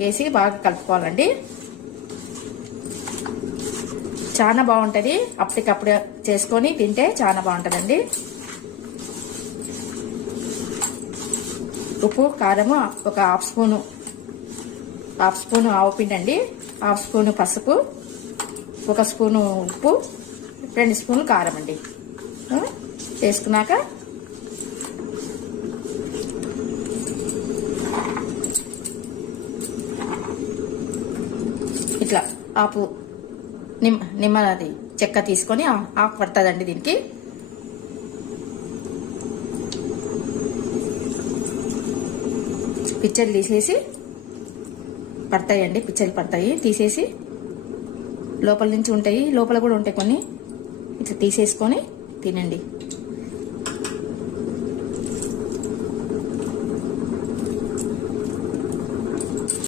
వేసి బాగా కలుపుకోవాలండి. చాలా బాగుంటుంది. అప్పటికప్పుడు చేసుకొని తింటే చాలా బాగుంటుందండి. ఉప్పు కారము ఒక హాఫ్ స్పూను ఆవు పిండి అండి, హాఫ్ స్పూను పసుపు, ఒక స్పూను ఉప్పు, 2 స్పూన్లు కారం అండి వేసుకున్నాక ఇట్లా ఆపు నిమ్మది చెక్క తీసుకొని ఆకు పడుతుందండి. దీనికి పిచ్చలు తీసేసి పడతాయండి, పిచ్చలు పడతాయి. తీసేసి లోపల నుంచి ఉంటాయి, లోపల కూడా ఉంటాయి కొన్ని. ఇట్లా తీసేసుకొని తినండి.